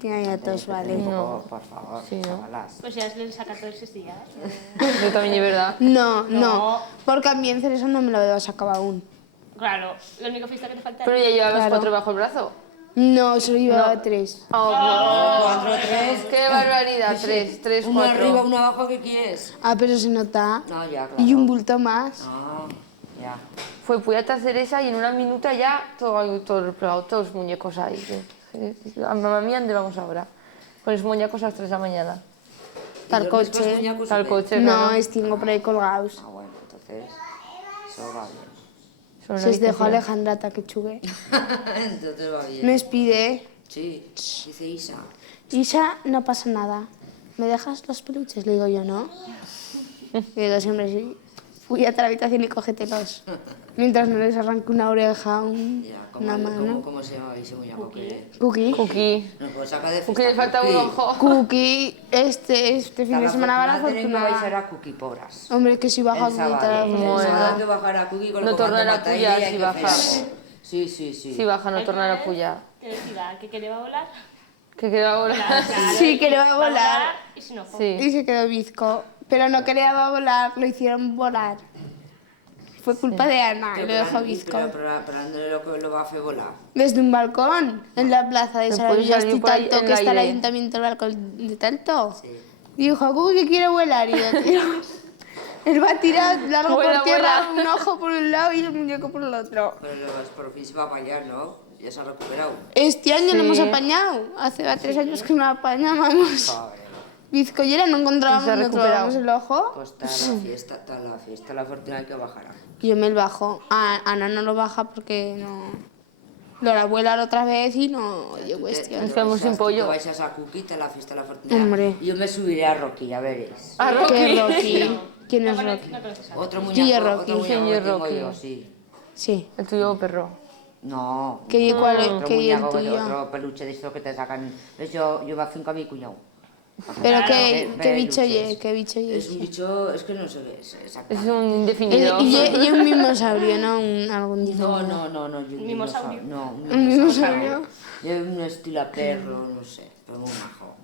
Tía, ya todos, vale. No, por favor, Sí, ¿no? chavalas. Pues ya les saca todos esos días. Yo también, es verdad. No, porque a mí en Cereza no me lo había sacado aún. Claro, la única fiesta que te falta Pero ya llevabas Claro. 4 bajo el brazo. No, solo llevaba 3. Oh, 4, 3. ¡Qué barbaridad! 3, Uno arriba, 4. uno abajo, ¿qué quieres? Ah, pero se nota. No, ya, claro. Y un bulto más. Ah, ya. Fue puñata hacer esa y en una minuta ya todo replegado, todos los muñecos ahí. A mamá mía, ¿dónde vamos ahora? Con los muñecos a las 3 de la mañana. Tal ¿Y duermes con los coche. muñecos o Tal qué? coche, No, claro. tengo por ahí colgados. Ah, bueno, entonces. Eso va bien. Son Se os dejo a una Alejandra hasta que chugue. Entonces va bien. Me despide. Sí, dice Isa. Isa, no pasa nada. ¿Me dejas los peluches? Le digo yo, no. Le digo siempre sí. fui a otra habitación y cógetelos. Mientras no les arranque una oreja, Ya, una mano. ¿cómo se llama ese muñeco? Cookie. Cookie. No, pues saca de Cookie le falta un ojo. Cookie, este fin de semana va la Tienen que baixar afortunada. a Cookie, pobres. Hombre, que si baja El muy sábado. tarde. El sábado hay que bajar a Cookie con No el comando tornarà a batalla pujar y hay si que baja. hacer algo. Sí, sí, sí. Si baja, no tornarà a pujar. ¿Qué decida? ¿Que le va a volar? Que queda ahora. Sí, que le va a volar. Y si no, Sí. Y se quedó bizco. Pero no quería volar, lo hicieron volar. Fue culpa de Ana, y lo dejó bizco. Pero ¿dónde lo va a hacer volar? Desde un balcón, en la plaza de No Saravillas puede salir y por ahí Talto, en que el está el aire. ayuntamiento, el balcón de Talto. Sí. Dijo, Cookie que quiere vuelar, y lo tiró. Él va a tirar largo Vuela, por tierra, vuela. un ojo por un lado y el muñeco por el otro. Pero por fin se va a apañar, ¿no? Ya se ha recuperado. Este año lo Sí. hemos apañado. Hace 3 años que no lo apañábamos. Pobre. Bizcollera, no encontrábamos, Se ha no recuperado. trovábamos el ojo. Pues está la fiesta, la fortuna hay que bajará. Yo me lo bajo. Ana no lo baja porque no... Lo hará vuelar otra vez y no dio cuestión. Nos quedamos sin pollo. Tú vais a Cookie, te la fiesta, la fortuna. Hombre. Y yo me subiré a Rocky, ya veréis. A ¿Qué Rocky. Rocky? ¿Quién es Rocky? no conoces a Otro Sí, muñeco, Rocky. otro muñeco que Señor tengo Rocky. yo, sí. Sí. El tuyo perro. No. ¿Qué, cuál es? Otro ¿Qué es el muñeco, tuyo? otro peluche de esto que te sacan. ¿Ves? Yo va 5 a mi cuñado. Pero Claro, qué bicho peluches. ye, qué bicho ye. Es un bicho, es que no sé qué es Es exactamente. un indefinido. Y un mimosaurio, ¿no? Algún No, dinosaurio. no, yo un Mimosaurio. No, Un mimosaurio. Yo un estilo a perro, no sé, pero muy majo.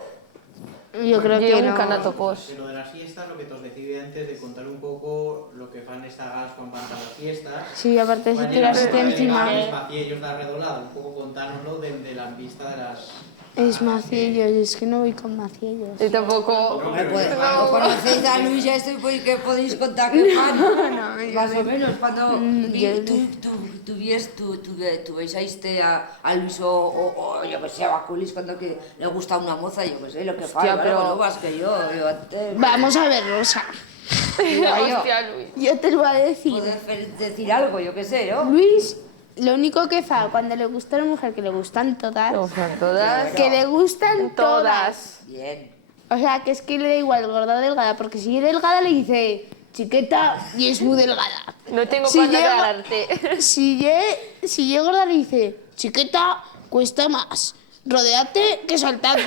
Yo creo Lleva que un no. canatopos. De lo de las fiestas, lo que te os decidí antes de contar un poco lo que fan estas gas cuando van a las fiestas. Sí, aparte de Van tirarse llegando, encima. van llegando ellos de arredolado, un poco contárnoslo de la vista de las... Es maciello, y es que no voy con maciellos. Y tampoco. ¿No conocéis a Luis ya esto que podéis contar que fan? Más o menos, cuando tú veis a Luis o yo que sé, a Culis cuando que le gusta una moza, yo que sé, lo que fan, Hostia, ¿vale? pero- Bueno, más que yo antes... Vamos a ver, Rosa. Hostia, Luis. Yo te lo voy a decir. Poder decir algo, yo que sé, ¿no? Luis, lo único que fa cuando le gusta a una mujer, que le gustan todas, Me gustan todas. que le gustan todas. Todas. Bien. O sea, que es que le da igual gorda o delgada, porque si es delgada le dice chiqueta y es muy delgada. No tengo Si para llega- agarrarte. Si es gorda le dice chiqueta cuesta más, rodéate que saltante.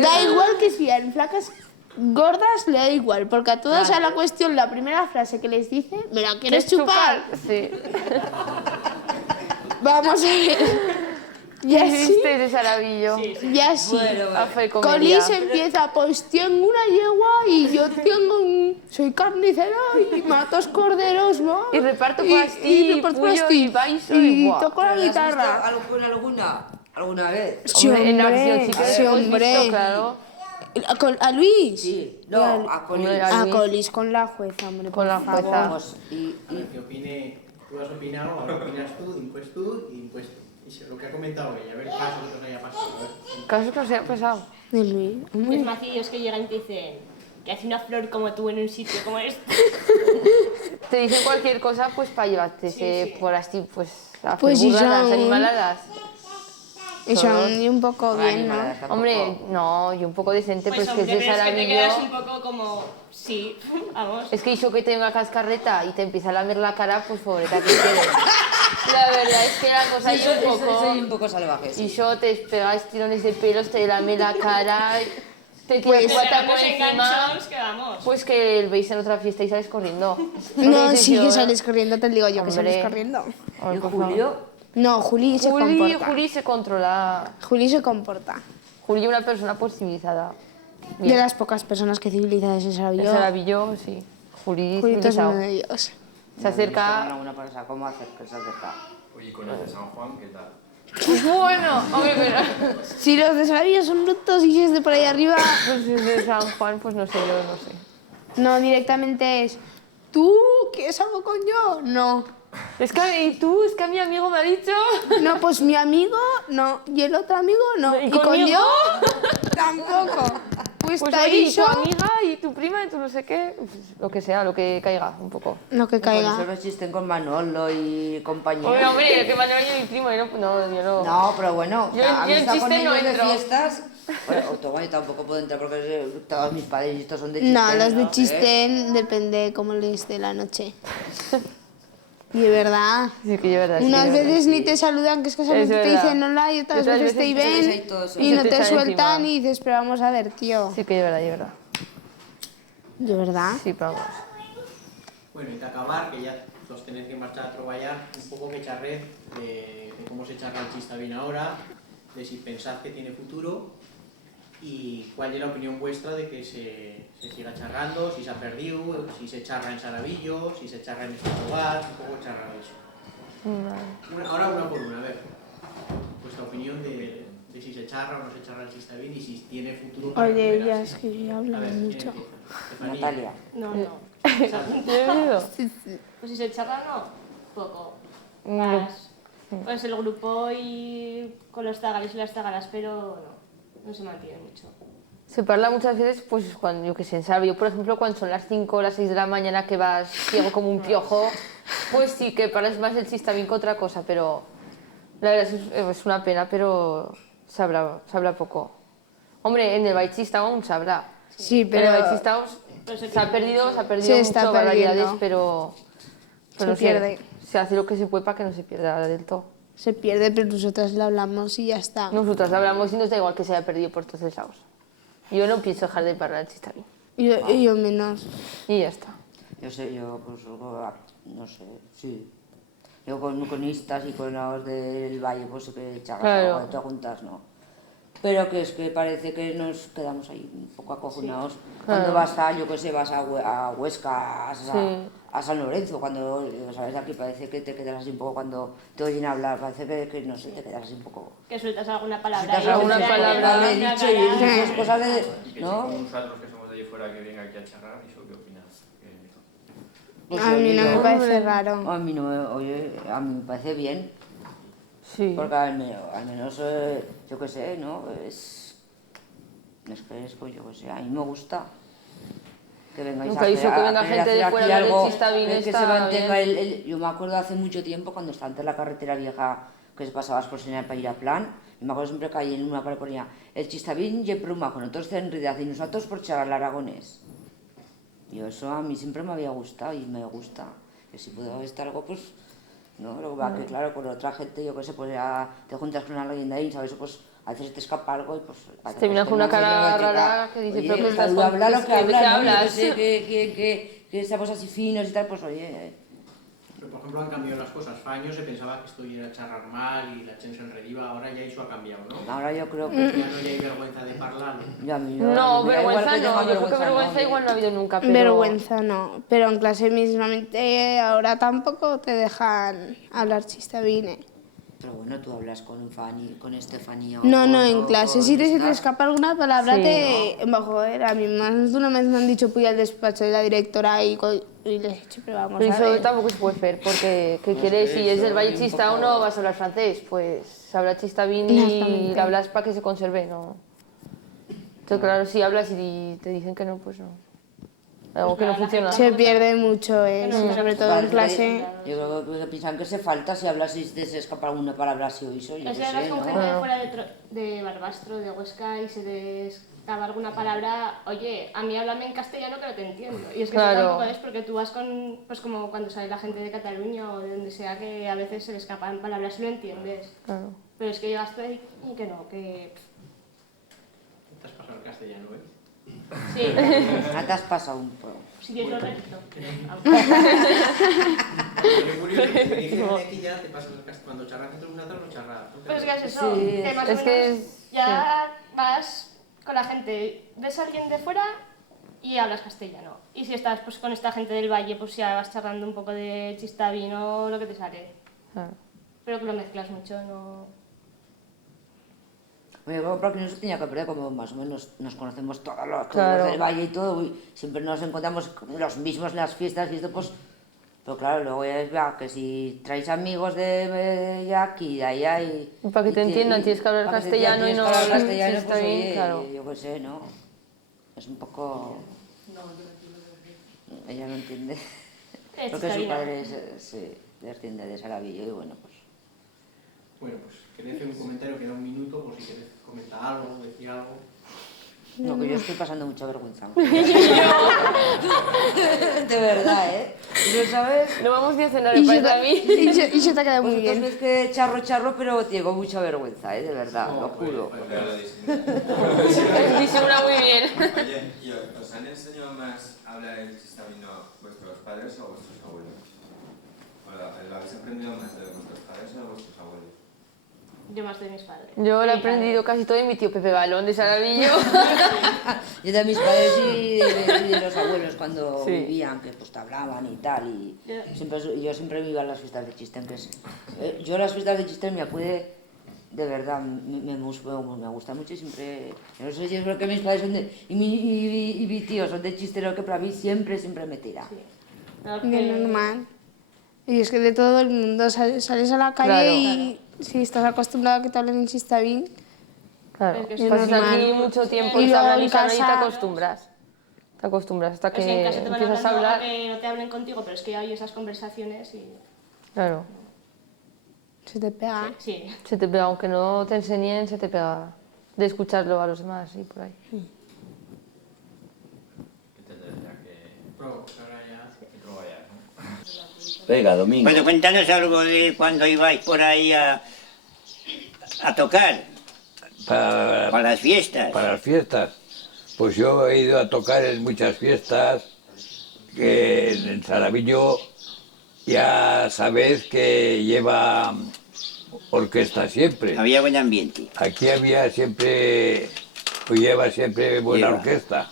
Da igual que sean flacas, gordas le da igual, porque a todas a la cuestión, la primera frase que les dice, ¿me la quieres chupar? Sí. Vamos a ver. Y así, Hiciste ese sarabillo. y así. A fe comedia. Colis empieza, pues tengo una yegua y yo soy carnicero y mato corderos, ¿no? Y reparto pastil, reparto pollo pastil, y paiso y y guau. toco la ¿Pero la has guitarra. visto alguna vez? Sí, Hombre, en hombre, acción sí que sí, lo hemos hombre. visto, claro. ¿A Luis? Sí, no, a Colis. Hombre, A Luis. Colis con la jueza, hombre, Con la por favor. jueza. Pues, A ver, que opine, tú has opinado, ahora opinas tú y pues lo que ha comentado ella, a ver, caso que te haya pasado, a ver. Caso que os haya pasado. De Luis. Los macillos que llegan y te dicen que hace una flor como tú en un sitio como este. Te dicen cualquier cosa pues para llevarte Sí. por así, pues a Pues sí, burradas, son- animaladas. Y son un poco bien, ¿no? animadas tampoco. Hombre, no, y un poco decente, Pues pues que hombre, ese pero es que te quedas un sarabillo... poco como... Sí, vamos. Es que hizo que te una cascarreta y te empieza a lamer la cara, pues pobreta que quieres. La verdad es que la cosa Sí, es un poco... soy un poco salvaje, sí. Y yo te pegas tirones de pelos, te lame la cara, te tiras Pero cuata no por nos encima... enganchamos, que vamos. Pues que el veis en otra fiesta y sales corriendo. No, dices sí yo, que sales corriendo, te digo yo que Hombre. sales corriendo. Hombre, ¿Y por favor. Julio? No, Juli se comporta. Juli se controla. Juli se comporta. Juli es una persona pues civilizada. De las pocas personas que civilizadas es El Sarabillo. Sarabillo, sí. Juli Julito es civilizado. uno de ellos. Se acerca... Una cosa, ¿cómo hacer que se acerca? Oye, con el de San Juan, ¿qué tal? Bueno, hombre, pero... Si los de Sarabillo son brutos y si es de por ahí arriba... Pues desde San Juan, pues no sé, yo no sé. No, directamente es... ¿Tú quieres algo con yo? No. Es que, ¿y tú? Es que mi amigo me ha dicho... No, pues mi amigo, no. Y el otro amigo, no. ¿Y con conmigo? yo, tampoco. Pues puesta oye, y tu iso, amiga, y tu prima, y tu no sé qué, pues, lo que sea, lo que caiga, un poco. lo que Por eso caiga. los chisten con Manolo y compañía. Oye, hombre, que Manuel y mi primo, yo no. No, pero bueno, Yo a mí en está con chiste no ellos de entro. fiestas. Bueno, Octogon yo tampoco puedo entrar porque todos mis padres y estos son de No, chiste. los de chisten depende cómo les dé la noche. Y de verdad. Sí, que yo verdad. Unas sí, veces ni te saludan, que escasamente Es te verdad. dicen hola, y otras veces te ahí ven todos, y se no te te echan sueltan encima. y dices, pero vamos a ver, tío. Sí, que yo verdad. De verdad. Sí, pero vamos. Bueno, y de acabar, que ya os tenéis que marchar a trabajar, un poco que charré de cómo se charra el chista bien ahora, de si pensad que tiene futuro y cuál es la opinión vuestra de que se siga charrando, si se ha perdido, si se charra en Saravillo, si se charra en este lugar, un poco charrar eso. Ahora una por una, a ver, vuestra opinión de si se charra o no se charra el chista bien y si tiene futuro para Oye, recuperarse. ya es que yo A hablo ver, ¿quién mucho. empieza? Estefanía. Natalia. No, no. ¿Tienes miedo? Pues si se charla, no. Poco. Más. Pues el grupo y con los zagales y las zagalas, pero no se mantiene mucho. Se parla muchas veces, pues cuando, yo que sé, en Saravillo, por ejemplo, cuando son las 5 o las 6 de la mañana que vas ciego como un piojo, pues sí que parles más el chista bien que otra cosa, pero la verdad es una pena, pero se habla poco. Hombre, en el baichista aún se habla. Sí, Pero en pero el baichista se ha perdido Se está mucho barbaridades, perdiendo. pero Se no sé, pierde. se hace lo que se puede para que no se pierda del todo. se pierde, pero nosotras le hablamos y ya está. Nosotras hablamos y nos da igual que se haya perdido por todos lados. Yo no pienso dejar de hablar el chiste Y yo menos. y ya está. Yo sé, yo pues, no sé, sí. Yo con istas y con los del Valle, pues sí que charlas Claro. algo, te juntas, no. Pero que es que parece que nos quedamos ahí un poco acojonados. Cuando vas a, yo qué sé, vas a Huesca, a San Lorenzo, cuando, sabes, aquí parece que te quedas así un poco cuando te oyen hablar, parece que no sé, te quedas así un poco... Que sueltas alguna palabra. Sueltas y alguna te da palabra, una le he dicho, cara. y esas cosas de... Y que ¿no? si con nosotros que somos de ahí fuera que venga aquí a charrar, ¿eso qué opinas? Pues, A mí no oye, me yo- parece raro. A mí no, oye, a mí me parece bien. Sí. Porque al menos yo qué sé, ¿no? Es que es, pues yo qué sé, a mí me gusta que vengáis Nunca he dicho que venga gente de hacer fuera aquí a ver el algo, chista bien, que se está mantenga bien. yo me acuerdo hace mucho tiempo cuando estaba antes la carretera vieja que se pasabas por señal para ir a Plan, y me acuerdo siempre que ahí en una pared ponía el chistavín y el pluma con otros en realidad y nosotros por charlar aragonés. Y eso a mí siempre me había gustado y me gusta, que si puedo estar algo pues... ¿no? Lo que va que claro, con otra gente, yo qué sé, pues ya te juntas con una leyenda ahí, ¿sabes? Pues a veces te escapa algo y pues... Terminas con una cara rara que dice, oye, pero que estás tú habla lo que ¿de qué hablas, ¿no? Yo hablas? que sé que estamos así finos y tal, pues oye... Pero, por ejemplo, han cambiado las cosas. Fa años se pensaba que esto iba a charrar mal y la gente se enrediva, ahora ya eso ha cambiado, ¿no? Ahora yo creo que... Ya no hay vergüenza de hablarlo. No, vergüenza no, yo creo que vergüenza igual no ha habido nunca, pero... Vergüenza no, pero en clase mismamente ahora tampoco te dejan hablar chistavine. Pero bueno, tú hablas con Fanny, con Estefanía... No, en clase si se te escapa alguna palabra Sí. Joder, a mí más de una vez me han dicho fui al despacho de la directora y les he dicho, pero vamos Pero a eso ver. tampoco se puede hacer, porque ¿qué quieres? Si es del Valle Chista o no vas a hablar francés, pues habla chista bien y Exactamente. hablas para que se conserve, ¿no? Entonces, claro, si hablas y te dicen que no, pues no. Algo que no funciona. Se pierde mucho, sobre todo en clase. Yo creo que piensan que se falta si hablas y te se escapa alguna palabra así o eso, yo Es qué que hablas sé, con ¿no? gente de fuera de Barbastro, de Huesca, y se te escapa alguna palabra. Oye, a mí háblame en castellano que no te entiendo. Y es que Claro. eso tampoco es porque tú vas con, pues como cuando sale la gente de Cataluña o de donde sea, que a veces se le escapan palabras y lo entiendes. Claro. Pero es que llegas tú ahí y que no, que... Te has pasado al castellano, ¿eh? Sí, Ah, te has pasado un poco. si quieres lo repito. Pero curioso, que me dijeron que aquí ya te pasas el castellano. Cuando charras entre vosotros no charras. Pues que es eso, Sí, que más o es que menos es- ya vas con la gente, ves a alguien de fuera y hablas castellano. Y si estás pues con esta gente del valle, pues ya vas charlando un poco de chistavino o lo que te sale. Claro. Pero que lo mezclas mucho, no... Oye, porque no se tenía que perder, como más o menos nos conocemos todos los Claro. del Valle y todo, y siempre nos encontramos los mismos en las fiestas y esto, pues... Pero claro, luego ya es verdad que si traes amigos de aquí, de allá y... Y para que te entiendan tienes que hablar para que te castellano y tienes no que hablar castellano, está pues bien, oye, claro. yo qué sé, ¿no? es un poco... Ella no entiende Es lo que su chistavino. padre se desciende de Saravillo y bueno, pues... Bueno, pues queréis hacer un comentario, queda un minuto por si queréis comentar algo, decir algo. No, que yo estoy pasando mucha vergüenza. De verdad, ¿eh? ¿Lo sabes? No vamos ni a cenar, me parece a mí. Y se te ha quedado muy Vosotros bien. ves que charro, pero tengo mucha vergüenza, ¿eh? De verdad, lo juro. Disimula muy bien. Oye, ¿y os han enseñado más a hablar el chistavino vuestros padres o vuestros abuelos? ¿Lo habéis aprendido más de vuestros padres o de vuestros abuelos? Yo más de mis padres. Yo lo he aprendido casi todo de mi tío Pepe Balón de Saravillo. Yo de mis padres y de los abuelos cuando Sí. vivían, que pues te hablaban y tal, y yo siempre me iba a las fiestas de Chistén, que es... yo las fiestas de Chistén me acude, de verdad, me gusta mucho y siempre... No sé si es porque mis padres son de... Y mi tío son de Chistero, que para mí siempre me tira. No, De que- normal. Y es que de todo el mundo sales a la calle Claro. y si estás acostumbrado a que te hablen en chistavín, Claro, Es que pues es estás normal. aquí mucho tiempo Y y te luego hablan en y te hablan y te casa- acostumbras. Te acostumbras hasta es que en que casa te van empiezas a hablando, hablar. aunque no te hablen contigo, pero es que hay esas conversaciones y... Claro, se te pega. Sí. se te pega, aunque no te enseñen, se te pega de escucharlo a los demás y por ahí. Que te tendrá que Pero pues ahora ya... troballar, ¿no? Venga, Domingo. Bueno, cuéntanos algo de cuando ibais por ahí a tocar, para las fiestas. Para las fiestas. Pues yo he ido a tocar en muchas fiestas, que en Saravillo ya sabéis que lleva orquesta siempre. Había buen ambiente. Aquí había siempre, pues lleva siempre buena Lleva. orquesta.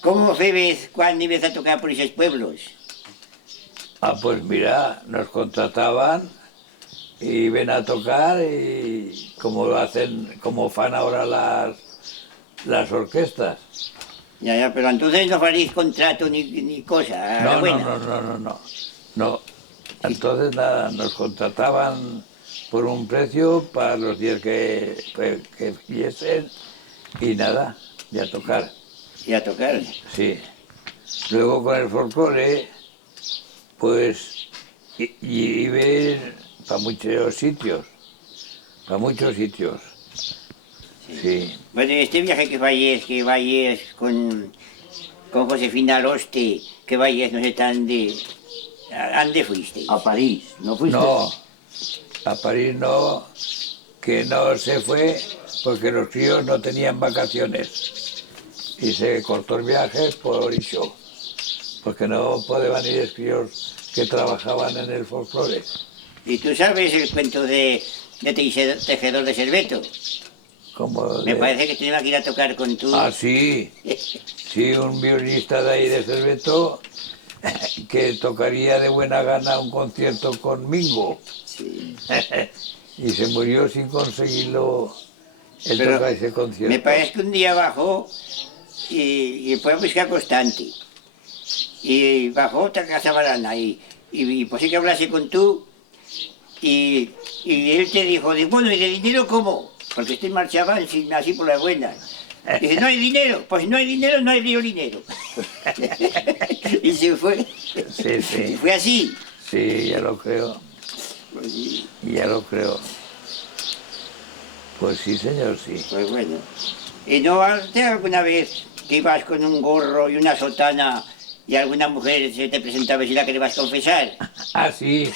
¿Cómo ves cuando ibas a tocar por esos pueblos? Ah, pues mira, nos contrataban y ven a tocar y como hacen, como fan ahora las orquestas. Ya, pero entonces no haréis contrato ni cosa. No, buena. no. Entonces nada, nos contrataban por un precio para los días que viesen y nada, y a tocar. Y a tocar. Sí. Luego con el folclore, pues iba para muchos sitios. Sí. Bueno, este viaje que vayas con Josefina Loste, que vayas, no sé, ¿a dónde fuiste? Ah, A París, ¿no fuiste? No, a París no, que no se fue porque los críos no tenían vacaciones y se cortó el viaje por eso, porque no podían ir los críos que trabajaban en el folclore. ¿Y tú sabes el cuento de Tejedor de Serveto? Como Me de- parece que tenía que ir a tocar con tú. Ah, sí, sí, un violinista de ahí de Cerveto que tocaría de buena gana un concierto con Mingo. Sí. Y se murió sin conseguirlo el Pero tocar ese concierto. me parece que un día bajó y fue a buscar Constante. Y bajó otra casa barana y pues sí que hablase con tú y él te dijo, bueno, ¿y de dinero cómo? Porque usted marchaba así por la buena. Dice, no hay dinero, pues no hay dinero, no hay violinero. Y se fue. Sí, sí. Y fue así. Sí, ya lo creo. Pues sí, Ya lo creo. Pues sí, señor, sí. pues bueno. ¿Y no hace alguna vez que ibas con un gorro y una sotana y alguna mujer se te presentaba y si la que le vas a confesar? Ah, sí,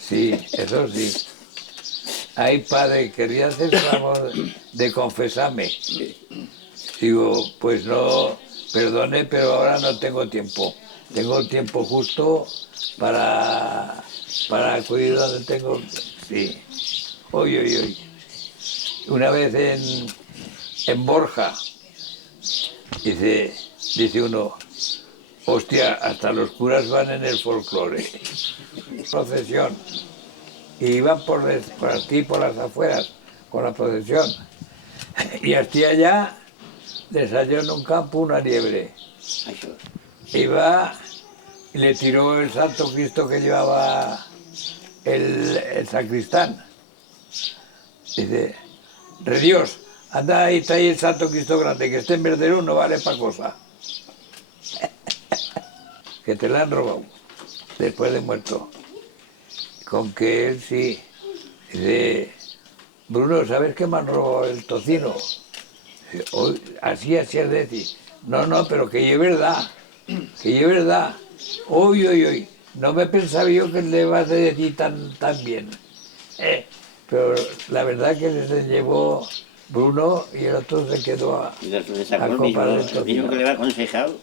sí, eso sí. Ay, padre, quería hacer el favor de confesarme. Digo, pues no, perdone, pero ahora no tengo tiempo. Tengo el tiempo justo para acudir donde tengo. Sí. Hoy. Una vez en Borja, dice uno, hostia, hasta los curas van en el folclore. Procesión. Y iban por aquí, por las afueras, con la procesión. Y hasta allá les halló en un campo una liebre. Iba y le tiró el Santo Cristo que llevaba el sacristán. Dice, Redios, Anda ahí, está ahí el Santo Cristo Grande, que esté en verdadero no vale para cosa. Que te la han robado, después de muerto. Con que él sí. Dice, Bruno, ¿sabes que me han robado el tocino? Así es decir. No, pero que es verdad. Que es verdad. Uy. No me pensaba yo que le vas a decir tan bien. Pero la verdad que se llevó Bruno y el otro se quedó a Y el otro se sacó comprar el lo mismo tocino. que le había aconsejado.